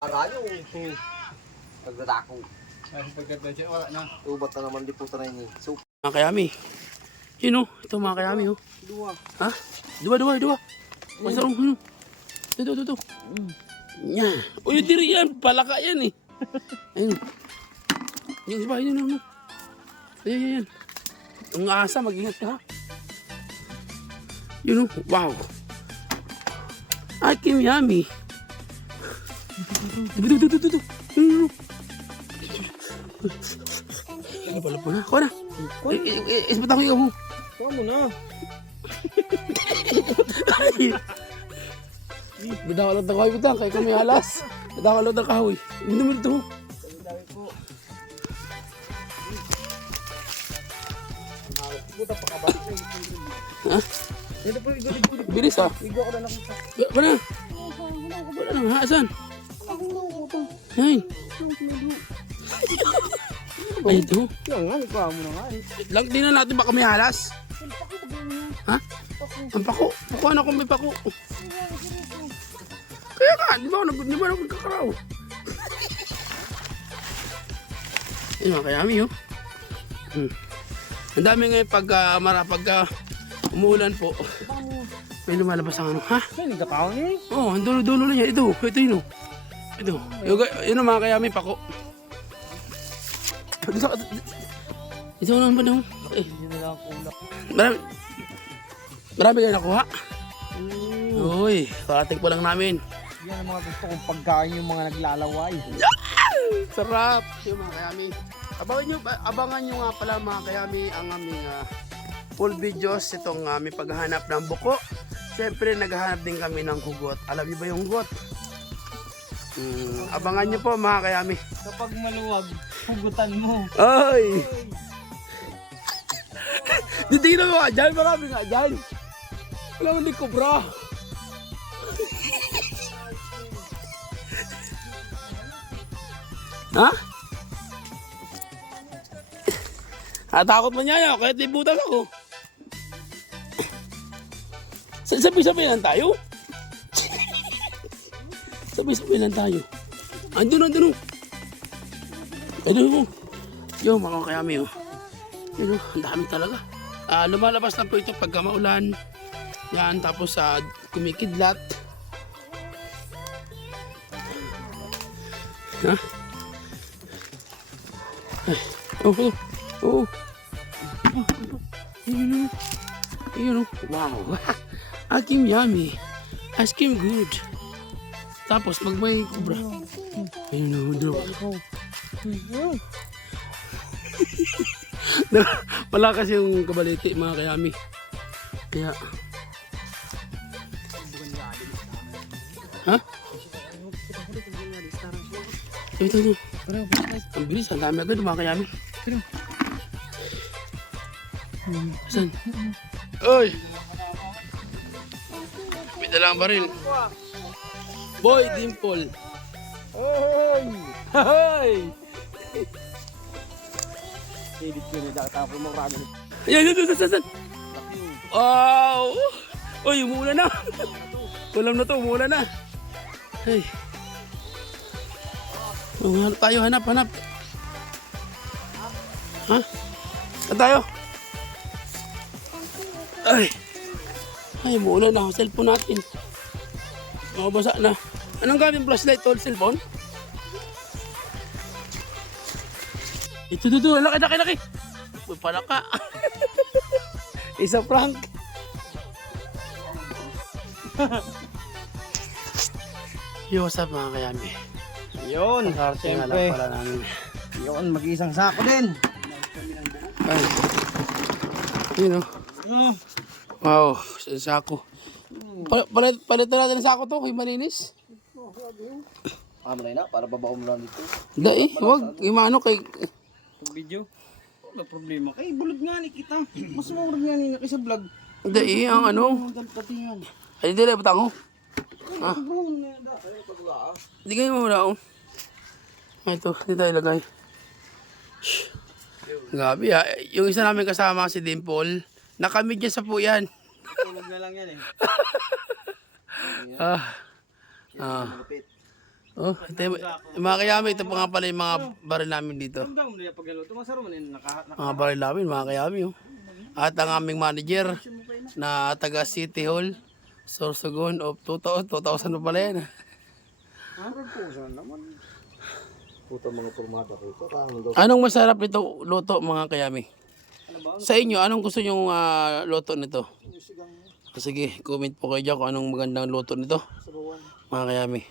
Arayo. Nagdadako. Ay, pagkatapos siya, wala na. Tubat na naman di po na yun. So, Mga kayami. Yun o. Ito mga kayami o. dua. Ha? Dua. Masarong. Ito. Nya. Uy, diri yan. Palaka yan eh. Ayun. Yung iba, yun. Ayan. Ang asa, mag-ingat ka ha. Yun o. Wow. Akim yummy. Ito. Ano pala po na? Kuha na. Isbat ako yung Kuha mo na. Bidang ng kahoy butang. Kaya kami halas. Bidang ng kahoy. Hindi mo ito. Dami po. Puta pa kabalik na. Ha? Dito po, Bilis ha. Igo ko na nakita. Wala na. Haasan. Ay. Ay ito. Yan nga, ikuha mo na nga eh. Lang din na natin baka may halas. Ha? Ang pako. Pakuha na kung may pako. Kaya nga, di ba ako nagkakaraw? Ayun mga kayami oh. Ang dami ngayon pag umuulan po. May lumalabas ang ano. Ha? Ay, nagkataon eh. Oo, ang dulo-dulo na yan. Ito yun oh. Ito. Yun mga kayami pako. Ito naman ba daw? Eh, Hindi na lang kulak. marami kayo nakuha. Uy, karating po lang namin. Yan ang mga gusto kong pagkain yung mga naglalaway. Sarap! Yung mga kayami. Abangan nyo nga pala mga kayami ang aming full videos. Itong aming paghahanap ng buko. Siyempre naghahanap din kami ng hugot. Alam niyo ba yung hugot? Abangan nyo po mga kayami. Kapag maluwag, hugutan mo. Ay! Titignan mo nga dyan. Marami nga dyan. Wala mo di kubra. Ha? Natakot mo niya kahit libutan ako. Sabi-sabi lang tayo. Sabi-sabi lang tayo. Andun. Ayun. Yo, mga kayami oh. Yun oh, ang dami talaga. Lumalabas lang po ito pagka maulan. Yan, tapos kumikidlat. Ha? Oh. Yun oh. Wow. Akim yummy. Askim good. Tapos pag may kubra. Ayun oh, wala kasi yung kabaliti mga kayami. Kaya ha? Ito. Ang bilis, ang dami agad mga kayami. Saan? Oy! May dalang baril. Boy Dimple. Oy! Hoy! Edit ko na tapos mo marami. Ayan. Wow! Uy, umuulan na. Ulam na to, umuulan na. Hey. Hanap tayo, hanap. Ha? Saan tayo? Ay, umuulan na. Cellphone natin. Makabasa na. Anong gamit flashlight tol? Cellphone? Ito. Laki. Uy, palaka. Isa prank. Yo, what's up mga kayami? Yun, Karte nga lang siyempre. pala namin. Yun, mag-iisang sako din. Ay. Yun o. Wow, sa sako. Palitan natin ang sako to, kay malinis. Amalay na, para babaon mo lang dito. Hindi huwag. Imano kay... Video? Wala problema. Kay bulog nga ni kita. Mas murag nga ni sa vlog. Hindi ang ano. Patingan. Ay, hindi lang, batang ko. Ah. Hindi kayo mamula oh. Ito, hindi tayo ilagay. Shhh. Gabi ha. Yung isa namin kasama si Dimple. Nakamidya sa po yan. Tulog na lang yan eh. Ah. Malupit. Oh, ito, yung mga kayami, ito pa nga pala yung mga baril namin dito. Ang dami na paggaluto. Masaro man yun. Mga baril namin, mga kayami. Oh. At ang aming manager na taga City Hall, Sorsogon of 2000 na pala yan. Anong masarap nito luto mga kayami? Sa inyo, anong gusto nyong luto nito? Sige, comment po kayo dyan kung anong magandang luto nito. Mga kayami.